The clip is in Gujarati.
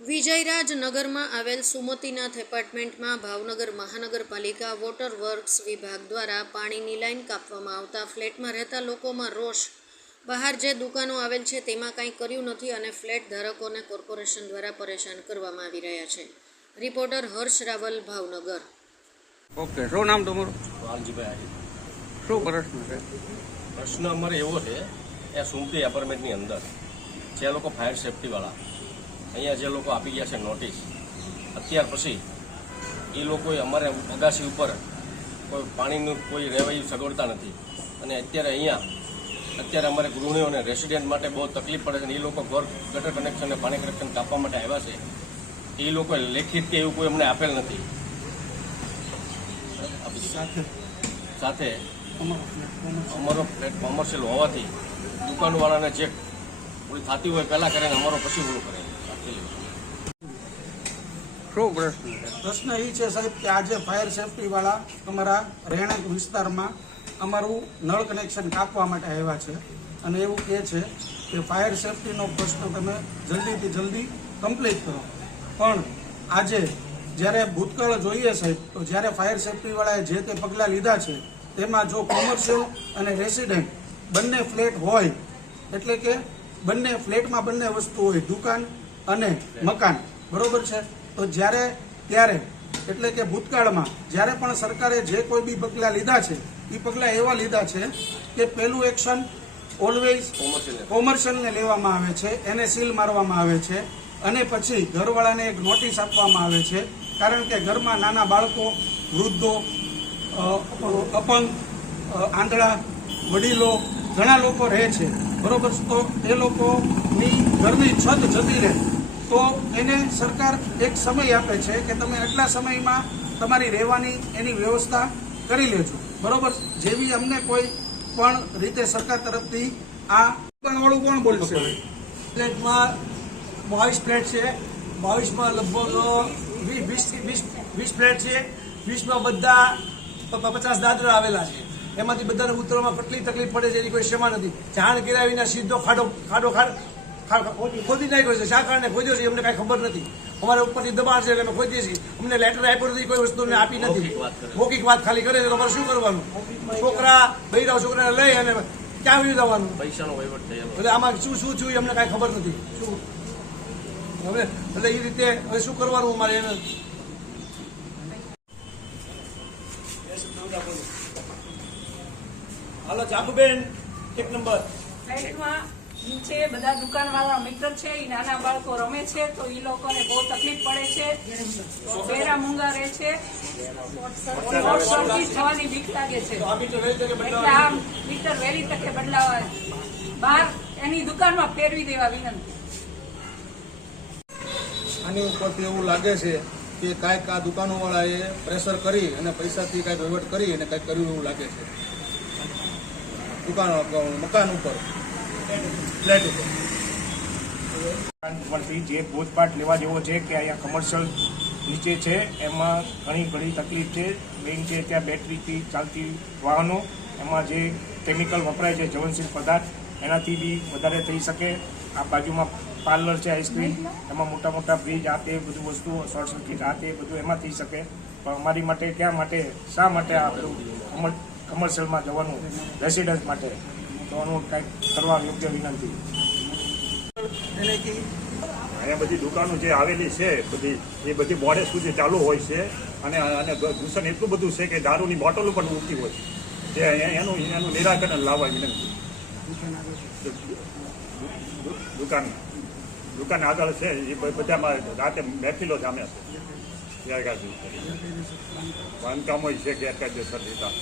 વિજયરાજ નગરમાં આવેલ સુમતીનાથ એપાર્ટમેન્ટમાં ભાવનગર મહાનગરપાલિકા વોટર વર્ક્સ વિભાગ દ્વારા પાણીની લાઇન કાપવામાં આવતા ફ્લેટમાં રહેતા લોકોમાં રોષ. બહાર જે દુકાનો આવેલ છે તેમાં કાંઈ કર્યું નથી અને ફ્લેટ ધારકોને કોર્પોરેશન દ્વારા પરેશાન કરવામાં આવી રહ્યા છે. રિપોર્ટર હર્ષ રાવલ ભાવનગર. ઓકે શું નામ તમારું? વાલજીભાઈ શું પ્રશ્ન છે? પ્રશ્ન અમારે એવો છે એ સુમતી એપાર્ટમેન્ટની અંદર. જે લોકો ફાયર સેફટીવાળા અહીંયા જે લોકો આપી ગયા છે નોટિસ અત્યાર પછી એ લોકોએ અમારે અગાસી ઉપર કોઈ પાણીનું કોઈ રહેવાયું સગવડતા નથી. અને અત્યારે અહીંયા અત્યારે અમારે ગૃહિણીઓને રેસિડેન્ટ માટે બહુ તકલીફ પડે છે અને એ લોકો ઘર ગટર કનેક્શન અને પાણી કનેક્શન કાપવા માટે આવ્યા છે. એ લોકોએ લેખિત કે એવું કોઈ અમને આપેલ નથી. સાથે? અમારો ફ્લેટ કોમર્શિયલ હોવાથી દુકાનવાળાને જે પૂરી થતી હોય પહેલાં કરે ને અમારો પછી પૂરું કરે. પ્રશ્ન પ્રશ્ન એ છે સાહેબ કે આજે ફાયર સેફટી વાળા અમારા રહેણાંક વિસ્તારમાં અમારું નળ કનેક્શન કાપવા માટે આવ્યા છે. અને એવું કહે છે કે ફાયર સેફટીનો પ્રશ્ન તમે જલ્દીથી જલ્દી કમ્પ્લીટ કરો. પણ આજે જ્યારે ભૂતકાળ જોઈએ સાહેબ, તો જ્યારે ફાયર સેફટીવાળાએ જે તે પગલાં લીધા છે, તેમાં જો કોમર્શિયલ અને રેસિડેન્ટ બંને ફ્લેટ હોય, એટલે કે બંને ફ્લેટમાં બંને વસ્તુ હોય, દુકાન અને મકાન. બરોબર છે? તો જ્યારે, ત્યારે, એટલે કે ભૂતકાળમાં, જ્યારે પણ સરકારે જે કોઈ બી પગલાં લીધા છે એ પગલાં એવા લીધા છે કે પહેલું એક્શન ઓલવેઝ કોમર્શિયલને લેવામાં આવે છે, એને સીલ મારવામાં આવે છે, અને પછી ઘરવાળાને એક નોટિસ આપવામાં આવે છે, કારણ કે ઘરમાં નાના બાળકો, વૃદ્ધો અપંગ આંધળા, વડીલો, ઘણા લોકો રહે છે. બરોબર? તો એ લોકોની ઘરની છત જતી રહે. તો એને સરકાર એક સમય આપે છે કે તમે આટલા સમયમાં તમારી રહેવાની એની વ્યવસ્થા કરી લેજો. બરોબર? જેવી અમને કોઈ પણ રીતે સરકાર તરફથી આ વાળું કોણ બોલશે? પ્લેટમાં બાવીસ પ્લેટ છે. બાવીસમાં લગભગ વી- વીસ વીસ વીસ પ્લેટ છે. વીસમાં બધા પચાસ દાદરા આવેલા છે. એમાંથી બધાને ઉતરવામાં કેટલી તકલીફ પડે છે એની કોઈ ક્ષમા નથી. જાણ કર્યા વિના સીધો ખાડો ખાડો ખાડ ખા- ખોદી નાખ્યો છે. શા કારણે ખોદ્યો છે અમને કાંઈ ખબર નથી. અમારે ઉપરથી દબાણ છે એટલે અમે ખોદીએ છીએ. અમને લેટર આપ્યો નથી કોઈ વસ્તુ આપી નથી. મૌખિક વાત ખાલી કરે છે તો અમારે શું કરવાનું? છોકરા બૈરાવ છોકરાને લઈ અને ક્યાં વયું જવાનું? પૈસાનો વહીવટ થયેલો એટલે આમાં શું શું થયું અમને કાંઈ ખબર નથી. શું હવે એટલે એ રીતે હવે શું કરવાનું અમારે એને? હાલો જાગુબેન એક નંબર. નીચે બધા દુકાનવાળા મિત્ર છે એ નાના બાળકો રમે છે, તો એ લોકોને બહુ તકલીફ પડે છે. બેરા મૂંગા રહે છે. થવાની બીક લાગે છે. એટલે આ મીટર વહેલી તકે બદલાવા બહાર એની દુકાનમાં ફેરવી દેવા વિનંતી. આની ઉપરથી એવું લાગે છે કે કાંઈક આ દુકાનોવાળાએ પ્રેશર કરી અને પૈસાથી કાંઈક વહીવટ કરી અને કાંઈક કર્યું એવું લાગે છે. દુકાન મકાન ઉપર. ફ્લેટ ઉપર પરથી જે બોધપાઠ લેવા જેવો છે કે અહીંયા કમર્શિયલ નીચે છે, એમાં ઘણી ઘણી તકલીફ છે. મેઇન છે ત્યાં બેટરીથી ચાલતી વાહનો, એમાં જે કેમિકલ વપરાય છે, જવનશીલ પદાર્થ, એનાથી બી વધારે થઈ શકે. આ બાજુમાં પાર્લર છે આઈસ્ક્રીમ એમાં મોટા મોટા ફ્રીજ આ તે બધું વસ્તુઓ શોર્ટ સર્કિટ આ તે બધું એમાં થઈ શકે. પણ અમારી માટે ક્યાં માટે, શા માટે આ બધું કમર્શિયલમાં જવાનું રેસિડન્સ માટે? તો આનું કંઈક કરવા યોગ્ય વિનંતી. એટલે કે અહીંયા બધી દુકાનો જે આવેલી છે બધી એ બધી મોડે સુધી ચાલુ હોય છે. અને અને દૂષણ એટલું બધું છે કે દારૂની બોટલો પણ ઉડતી હોય છે. જે એનું એનું નિરાકરણ લાવવા વિનંતી. દુકાન દુકાન આગળ છે એ બધામાં રાતે મહેફિલો જામે છે. બાંધકામ બાંધકામો છે ગેરકાયદેસર રીતા